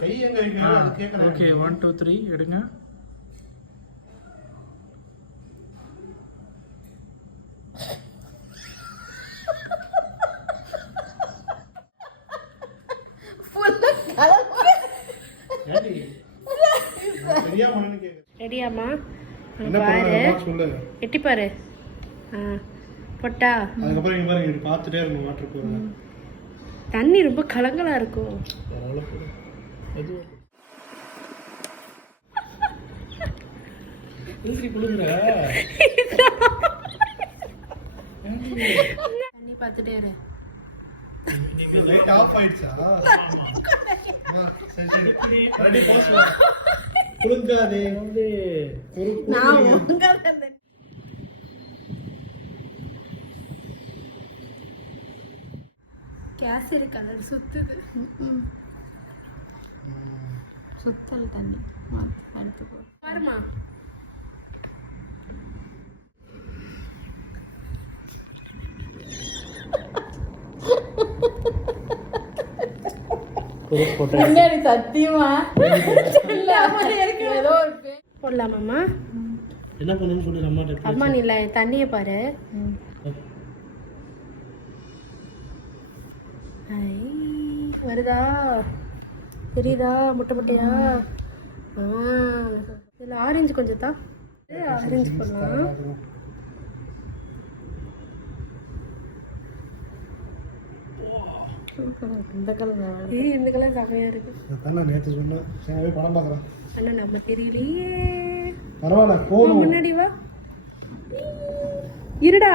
கை எங்க இருக்கு அது கேக்குறேன். ஓகே 1 2 3 எடுங்க. ரெடியாமா? பாரு, எட்டி பாரு. பொட்டா அதுக்கப்புறம் இங்க பாருங்க, பார்த்துட்டே இருக்கணும். வாட்டர் போறேன். தண்ணி ரொம்ப கலங்கலா இருக்கும். தண்ணி பார்த்துட்டே இரு. லைட் ஆஃப் ஆயிடுச்சா? சரி சரி ரெடி போஸ் குளுங்காதே வந்து நான் உங்கறத கேசரி கலர் சுத்துது. சுத்தல் தண்ணி அடுத்து போ பாருமா. சத்தியமா போடலாமாம்மா? என்ன பண்ணணும்னு சொல்லி அம்மாட்ட. அம்மா நீ இல்லை தண்ணியை பாரு. வருதா தெரியுதா? முட்டை முட்டையா? இதில் ஆரஞ்சு கொஞ்சம் தான். ஆரஞ்சு பண்ணலாம். இந்த கலர் இந்த கலர் செமையா இருக்கு. அதான் நேத்து சொன்னேன். சரி படம் பார்க்கறேன். அண்ணா நம்ம தெரியலையே. பரவாயில்ல போணும். முன்னாடி வா. இருடா.